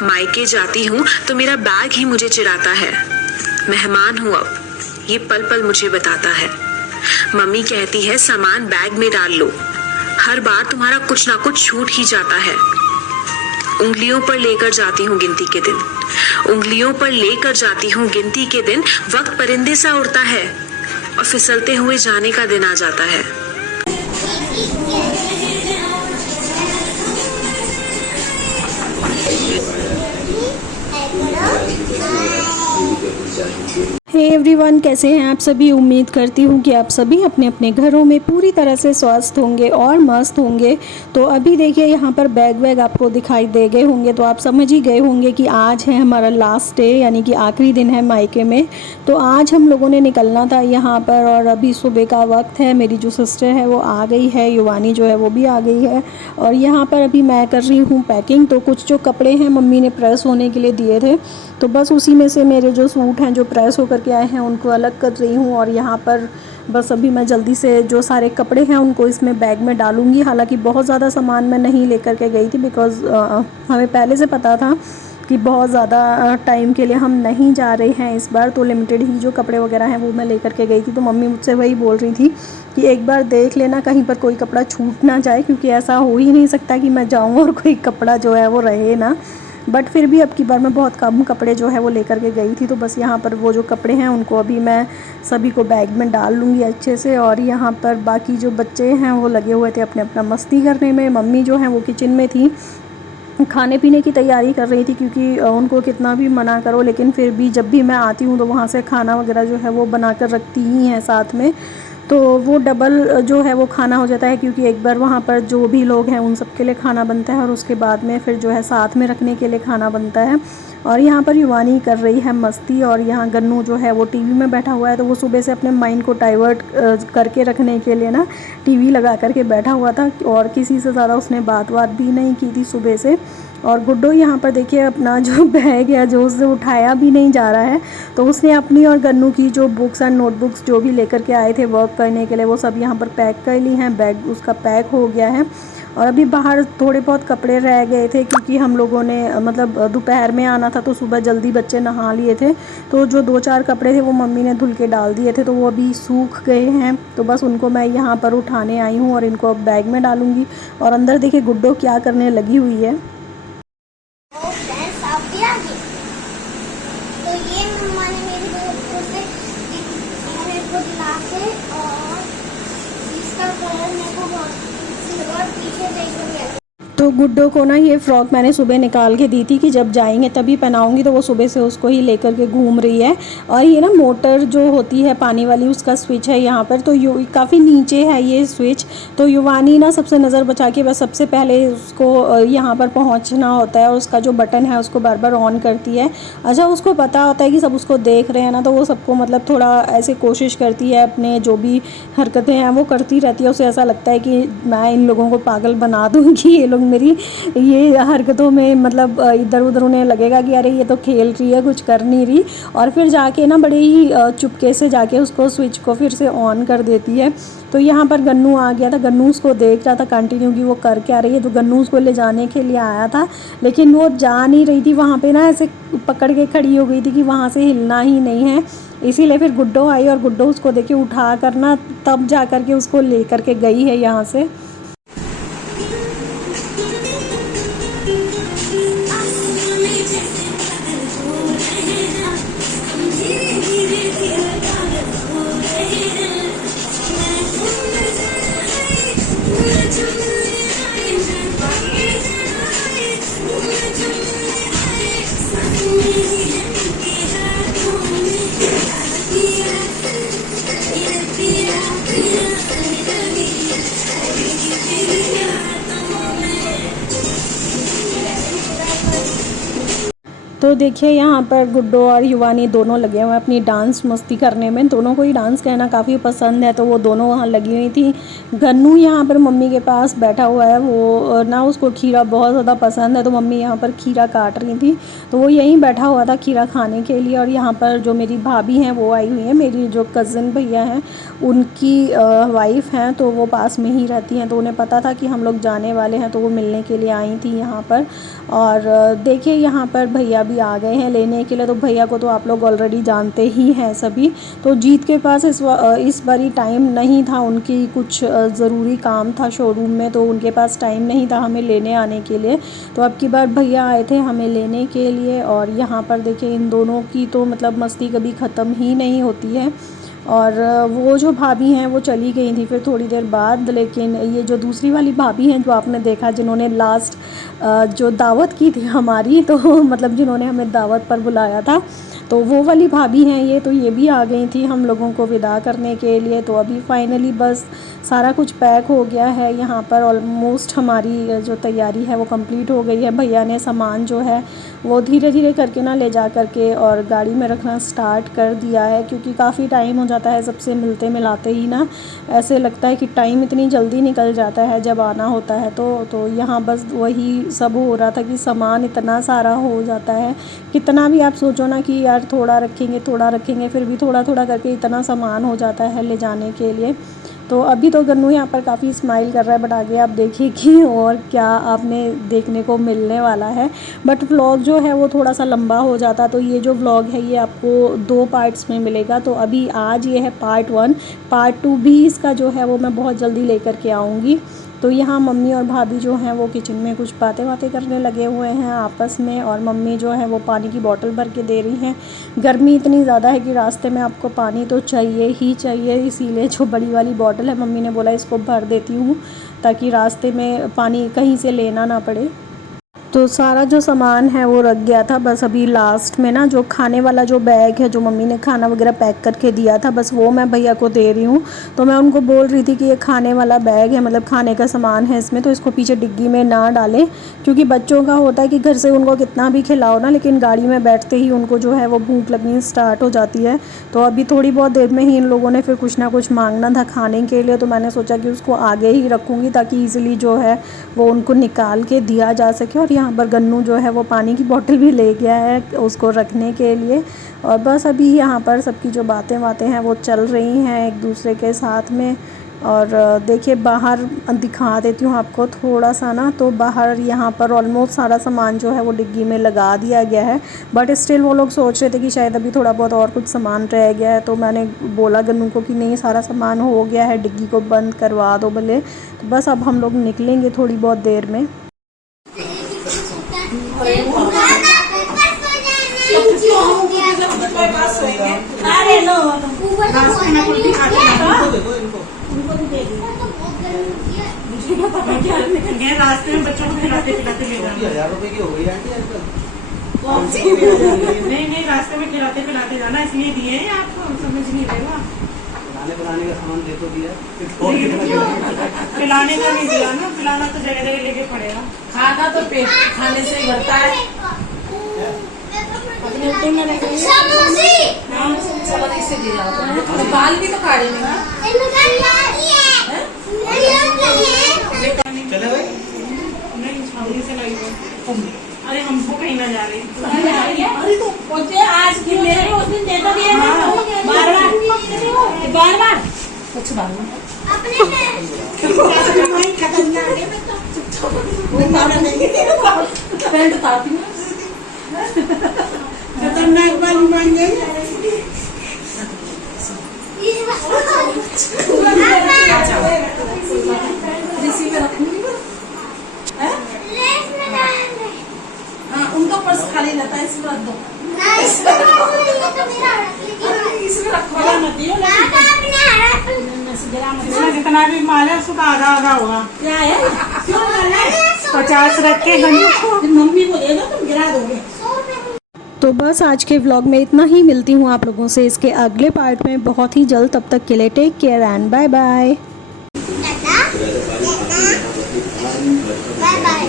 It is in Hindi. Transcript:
मायके जाती हूँ तो मेरा बैग ही मुझे चिढ़ाता है। मेहमान हूँ अब, ये पल पल मुझे बताता है। मम्मी कहती है सामान बैग में डाल लो, हर बार तुम्हारा कुछ ना कुछ छूट ही जाता है। उंगलियों पर लेकर जाती हूँ गिनती के दिन, उंगलियों पर लेकर जाती हूँ गिनती के दिन। वक्त परिंदे सा उड़ता है और फिसलते हुए जाने का दिन आ जाता है। हे एवरीवन, कैसे हैं आप सभी। उम्मीद करती हूँ कि आप सभी अपने अपने घरों में पूरी तरह से स्वस्थ होंगे और मस्त होंगे। तो अभी देखिए यहाँ पर बैग वैग आपको दिखाई दे गए होंगे, तो आप समझ ही गए होंगे कि आज है हमारा लास्ट डे, यानी कि आखिरी दिन है मायके में। तो आज हम लोगों ने निकलना था यहाँ पर, और अभी सुबह का वक्त है। मेरी जो सिस्टर है वो आ गई है, युवानी जो है वो भी आ गई है, और यहाँ पर अभी मैं कर रही हूँ पैकिंग। तो कुछ जो कपड़े हैं मम्मी ने प्रेस होने के लिए दिए थे, तो बस उसी में से मेरे जो सूट हैं जो प्रेस होकर के आए हैं उनको अलग कर रही हूँ। और यहाँ पर बस अभी मैं जल्दी से जो सारे कपड़े हैं उनको इसमें बैग में डालूँगी। हालांकि बहुत ज़्यादा सामान मैं नहीं लेकर के गई थी, बिकॉज़ हमें पहले से पता था कि बहुत ज़्यादा टाइम के लिए हम नहीं जा रहे हैं इस बार, तो लिमिटेड ही जो कपड़े वगैरह हैं वो मैं लेकर के गई थी। तो मम्मी मुझसे वही बोल रही थी कि एक बार देख लेना कहीं पर कोई कपड़ा छूट ना जाए, क्योंकि ऐसा हो ही नहीं सकता कि मैं जाऊँ और कोई कपड़ा जो है वो रहे ना। बट फिर भी अब की बार मैं बहुत कम कपड़े जो है वो लेकर के गई थी। तो बस यहाँ पर वो जो कपड़े हैं उनको अभी मैं सभी को बैग में डाल लूँगी अच्छे से। और यहाँ पर बाकी जो बच्चे हैं वो लगे हुए थे अपने अपना मस्ती करने में। मम्मी जो है वो किचन में थी, खाने पीने की तैयारी कर रही थी, क्योंकि उनको कितना भी मना करो लेकिन फिर भी जब भी मैं आती हूँ तो वहाँ से खाना वगैरह जो है वो बना कर रखती ही हैं साथ में। तो वो डबल जो है वो खाना हो जाता है, क्योंकि एक बार वहाँ पर जो भी लोग हैं उन सब के लिए खाना बनता है और उसके बाद में फिर जो है साथ में रखने के लिए खाना बनता है। और यहाँ पर युवानी कर रही है मस्ती, और यहाँ गन्नू जो है वो टीवी में बैठा हुआ है। तो वो सुबह से अपने माइंड को डाइवर्ट करके रखने के लिए ना टीवी लगा करके बैठा हुआ था, और किसी से ज़्यादा उसने बात भी नहीं की थी सुबह से। और गुड्डो यहाँ पर देखिए अपना जो बैग है जो उससे उठाया भी नहीं जा रहा है, तो उसने अपनी और गन्नू की जो बुक्स एंड नोटबुक्स जो भी लेकर के आए थे वर्क करने के लिए वो सब यहाँ पर पैक कर ली हैं। बैग उसका पैक हो गया है। और अभी बाहर थोड़े बहुत कपड़े रह गए थे, क्योंकि हम लोगों ने मतलब दोपहर में आना था तो सुबह जल्दी बच्चे नहा लिए थे। तो जो 2-4 कपड़े थे वो मम्मी ने धुल के डाल दिए थे, तो वो अभी सूख गए हैं। तो बस उनको मैं यहाँ पर उठाने आई हूँ और इनको अब बैग में डालूँगी। और अंदर देखिए गुड्डो क्या करने लगी हुई है। तो ये मम्मा ने मेरे दोस्तों से मेरे को ला के, और इसका कलर मेरे को बहुत सिल्वर पीछे देखो गया। तो गुड्डो को ना ये फ़्रॉक मैंने सुबह निकाल के दी थी कि जब जाएंगे तभी पहनाऊंगी, तो वो सुबह से उसको ही लेकर के घूम रही है। और ये ना मोटर जो होती है पानी वाली उसका स्विच है यहाँ पर, तो काफ़ी नीचे है ये स्विच। तो युवानी ना सबसे नज़र बचा के बस सबसे पहले उसको यहाँ पर पहुँचना होता है, उसका जो बटन है उसको बार बार ऑन करती है। अच्छा, उसको पता होता है कि सब उसको देख रहे हैं ना, तो वो सबको मतलब थोड़ा ऐसे कोशिश करती है, अपने जो भी हरकतें हैं वो करती रहती है। उसे ऐसा लगता है कि मैं इन लोगों को पागल बना दूँगी, ये लोग मेरी ये हरकतों में मतलब इधर उधर उन्हें लगेगा कि अरे ये तो खेल रही है, कुछ कर नहीं रही। और फिर जाके ना बड़े ही चुपके से जाके उसको स्विच को फिर से ऑन कर देती है। तो यहाँ पर गन्नू आ गया था, गन्नू उसको देख रहा था कंटिन्यू कि वो कर क्या रही है। तो गन्नू उसको ले जाने के लिए आया था, लेकिन वो जा नहीं रही थी। वहाँ पे ना ऐसे पकड़ के खड़ी हो गई थी कि वहाँ से हिलना ही नहीं है। इसीलिए फिर गुड्डो आई और गुड्डो उसको देखे उठा कर ना तब जा कर के उसको ले कर के गई है यहाँ से। तो देखिए यहाँ पर गुड्डो और युवानी दोनों लगे हुए हैं अपनी डांस मस्ती करने में। दोनों को ही डांस करना काफ़ी पसंद है, तो वो दोनों वहाँ लगी हुई थी। गन्नू यहाँ पर मम्मी के पास बैठा हुआ है, वो ना उसको खीरा बहुत ज़्यादा पसंद है, तो मम्मी यहाँ पर खीरा काट रही थी, तो वो यहीं बैठा हुआ था खीरा खाने के लिए। और यहाँ पर जो मेरी भाभी हैं वो आई हुई हैं, मेरी जो कज़न भैया हैं उनकी वाइफ़ हैं, तो वो पास में ही रहती हैं, तो उन्हें पता था कि हम लोग जाने वाले हैं, तो वो मिलने के लिए आई थी यहाँ पर। और देखिए यहाँ पर भैया भी आ गए हैं लेने के लिए। तो भैया को तो आप लोग ऑलरेडी जानते ही हैं सभी। तो जीत के पास इस बारी टाइम नहीं था, उनकी कुछ ज़रूरी काम था शोरूम में, तो उनके पास टाइम नहीं था हमें लेने आने के लिए। तो अब की बार भैया आए थे हमें लेने के लिए। और यहाँ पर देखिए इन दोनों की तो मतलब मस्ती कभी ख़त्म ही नहीं होती है। और वो जो भाभी हैं वो चली गई थी फिर थोड़ी देर बाद, लेकिन ये जो दूसरी वाली भाभी हैं जो आपने देखा जिन्होंने लास्ट जो दावत की थी हमारी, तो मतलब जिन्होंने हमें दावत पर बुलाया था, तो वो वाली भाभी हैं ये, तो ये भी आ गई थी हम लोगों को विदा करने के लिए। तो अभी फाइनली बस सारा कुछ पैक हो गया है, यहाँ पर ऑलमोस्ट हमारी जो तैयारी है वो कंप्लीट हो गई है। भैया ने सामान जो है वो धीरे धीरे करके ना ले जा करके और गाड़ी में रखना स्टार्ट कर दिया है, क्योंकि काफ़ी टाइम हो जाता है सबसे मिलते मिलाते ही ना, ऐसे लगता है कि टाइम इतनी जल्दी निकल जाता है जब आना होता है। तो यहाँ बस वही सब हो रहा था कि सामान इतना सारा हो जाता है, कितना भी आप सोचो ना कि यार थोड़ा रखेंगे, फिर भी थोड़ा थोड़ा करके इतना सामान हो जाता है ले जाने के लिए। तो अभी तो गन्नू यहाँ पर काफ़ी स्माइल कर रहा है, बट आगे आप देखिए कि और क्या आपने देखने को मिलने वाला है। बट व्लॉग जो है वो थोड़ा सा लंबा हो जाता, तो ये जो व्लॉग है ये आपको 2 पार्ट्स में मिलेगा। तो अभी आज ये है पार्ट 1, पार्ट 2 भी इसका जो है वो मैं बहुत जल्दी लेकर के आऊँगी। तो यहाँ मम्मी और भाभी जो हैं वो किचन में कुछ बातें करने लगे हुए हैं आपस में, और मम्मी जो है वो पानी की बोतल भर के दे रही हैं। गर्मी इतनी ज़्यादा है कि रास्ते में आपको पानी तो चाहिए ही चाहिए, इसीलिए जो बड़ी वाली बोतल है मम्मी ने बोला इसको भर देती हूँ ताकि रास्ते में पानी कहीं से लेना ना पड़े। तो सारा जो सामान है वो रख गया था, बस अभी लास्ट में ना जो खाने वाला जो बैग है जो मम्मी ने खाना वगैरह पैक करके दिया था, बस वो मैं भैया को दे रही हूँ। तो मैं उनको बोल रही थी कि ये खाने वाला बैग है, मतलब खाने का सामान है इसमें, तो इसको पीछे डिग्गी में ना डालें, क्योंकि बच्चों का होता है कि घर से उनको कितना भी खिलाओ ना, लेकिन गाड़ी में बैठते ही उनको जो है वो भूख लगनी स्टार्ट हो जाती है। तो अभी थोड़ी बहुत देर में ही इन लोगों ने फिर कुछ ना कुछ मांगना था खाने के लिए, तो मैंने सोचा कि उसको आगे ही रखूँगी ताकि ईज़िली जो है वो उनको निकाल के दिया जा सके। और यहाँ पर गन्नू जो है वो पानी की बोतल भी ले गया है उसको रखने के लिए। और बस अभी यहाँ पर सबकी जो बातें हैं वो चल रही हैं एक दूसरे के साथ में। और देखिए बाहर दिखा देती हूँ आपको थोड़ा सा ना, तो बाहर यहाँ पर ऑलमोस्ट सारा सामान जो है वो डिग्गी में लगा दिया गया है, बट स्टिल वो लोग सोच रहे थे कि शायद अभी थोड़ा बहुत और कुछ सामान रह गया है। तो मैंने बोला गन्नू को कि नहीं सारा सामान हो गया है, डिग्गी को बंद करवा दो भले। तो बस अब हम लोग निकलेंगे थोड़ी बहुत देर में। अरे लो रास्ते में बच्चों को खिलाते खिलाते ले जाना। 1000 रुपए की हो गई आंटी आजकल। नहीं रास्ते में खिलाते खिलाते जाना, इसलिए दिए हैं आपको, समझ नहीं रहेगा। बनाने का सामान दे तो दिया, पिलाने का नहीं दिया ना, पिलाना तो जगह जगह लेके पड़ेगा। खाना तो पेट खाने से ही भरता है। सबक से दिया तो बाल भी तो काटे नहीं ना। चले भाई। नहीं छावनी से लाई हो। अरे हमको कहीं ना जा रही। अरे तो पहुंचे आज की मेरे उस दिन दे तो दिए ना, बार कुछ बार पैंट उतारती हूँ खतरनाक बाल बन गई। इसी में रखूंगी। हाँ उनका पर्स खाली रहता है, इसमें रख दो। इसमें रखो जितना भी माल है उसका आधा आधा होगा। क्या है 50 रख के मम्मी को दे दो, तुम गिरा दोगे। तो बस आज के व्लॉग में इतना ही, मिलती हूँ आप लोगों से इसके अगले पार्ट में बहुत ही जल्द। तब तक के लिए take care and bye bye. Bye bye.